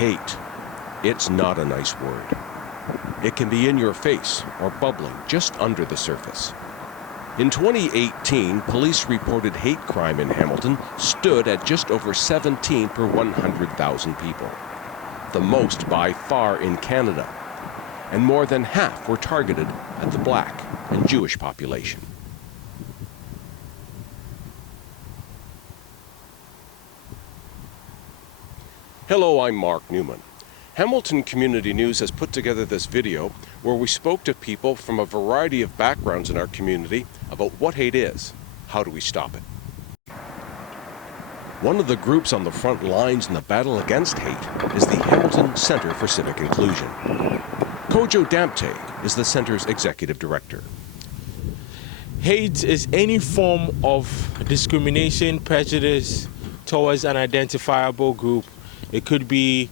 Hate. It's not a nice word. It can be in your face or bubbling just under the surface. In 2018, police reported hate crime in Hamilton stood at just over 17 per 100,000 people, the most by far in Canada, and more than half were targeted at the Black and Jewish population. Hello, I'm Mark Newman. Hamilton Community News has put together this video where we spoke to people from a variety of backgrounds in our community about what hate is. How do we stop it? One of the groups on the front lines in the battle against hate is the Hamilton Center for Civic Inclusion. Kojo Dampte is the center's executive director. Hate is any form of discrimination, prejudice towards an identifiable group. It could be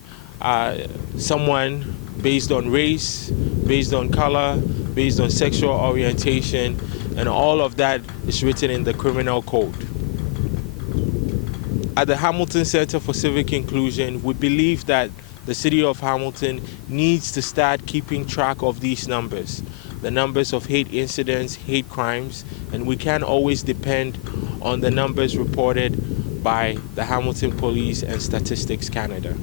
someone based on race, based on color, based on sexual orientation, and all of that is written in the criminal code. At the Hamilton Center for Civic Inclusion, we believe that the city of Hamilton needs to start keeping track of these numbers, the numbers of hate incidents, hate crimes, and we can't always depend on the numbers reported by the Hamilton Police and Statistics Canada.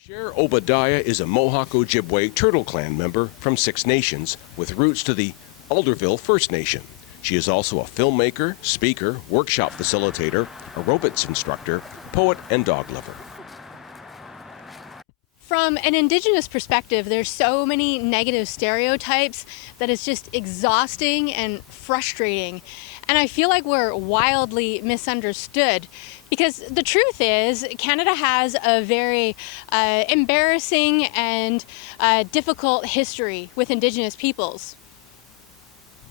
Cher Obadiah is a Mohawk Ojibwe Turtle Clan member from Six Nations with roots to the Alderville First Nation. She is also a filmmaker, speaker, workshop facilitator, aerobics instructor, poet, and dog lover. From an Indigenous perspective, there's so many negative stereotypes that it's just exhausting and frustrating. And I feel like we're wildly misunderstood because the truth is Canada has a very embarrassing and difficult history with Indigenous peoples.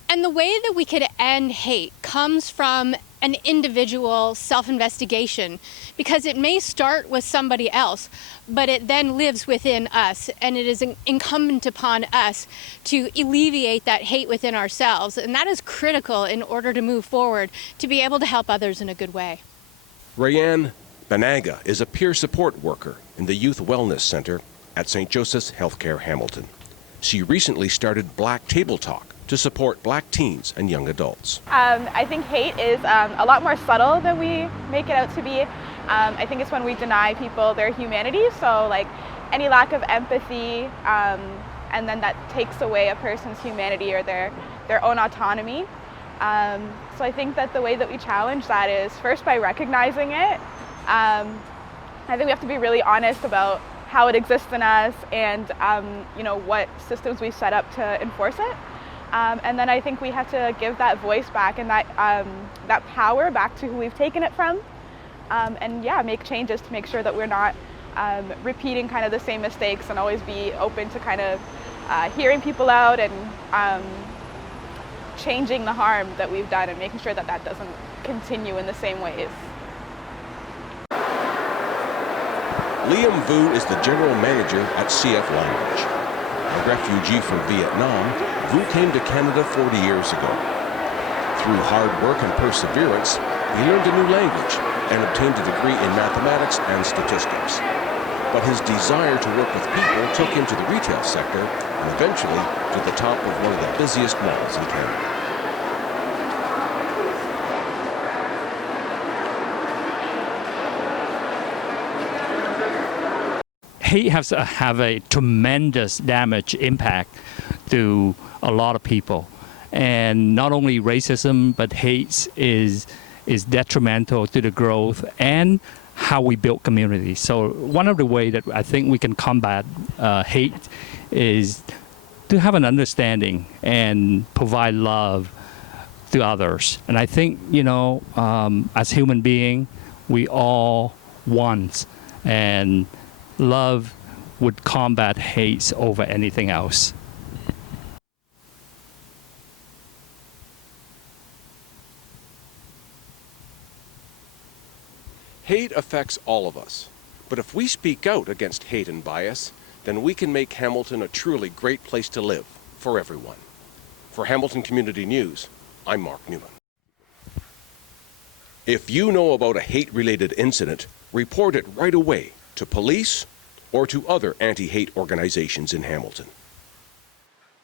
And the way that we could end hate comes from an individual self-investigation, because it may start with somebody else, but it then lives within us, and it is incumbent upon us to alleviate that hate within ourselves, and that is critical in order to move forward, to be able to help others in a good way. Rayanne Banaga is a peer support worker in the Youth Wellness Center at St. Joseph's Healthcare Hamilton. She recently started Black Table Talk to support Black teens and young adults. I think hate is a lot more subtle than we make it out to be. I think it's when we deny people their humanity, so like any lack of empathy, and then that takes away a person's humanity or their own autonomy. So I think that the way that we challenge that is first by recognizing it. I think we have to be really honest about how it exists in us and what systems we set up to enforce it. And then I think we have to give that voice back and that power back to who we've taken it from, and yeah, make changes to make sure that we're not repeating kind of the same mistakes, and always be open to kind of hearing people out and changing the harm that we've done and making sure that that doesn't continue in the same ways. Lam Vu is the general manager at CF Language. A refugee from Vietnam, Vu came to Canada 40 years ago. Through hard work and perseverance, he learned a new language and obtained a degree in mathematics and statistics. But his desire to work with people took him to the retail sector and eventually to the top of one of the busiest malls in Canada. Hate have a tremendous damage impact to a lot of people, and not only racism, but hate is detrimental to the growth and how we build communities. So one of the ways that I think we can combat hate is to have an understanding and provide love to others. And I think as human beings, we all want, and love would combat hate over anything else. Hate affects all of us, but if we speak out against hate and bias, then we can make Hamilton a truly great place to live for everyone. For Hamilton Community News, I'm Mark Newman. If you know about a hate-related incident, report it right away to to police or to other anti-hate organizations in Hamilton.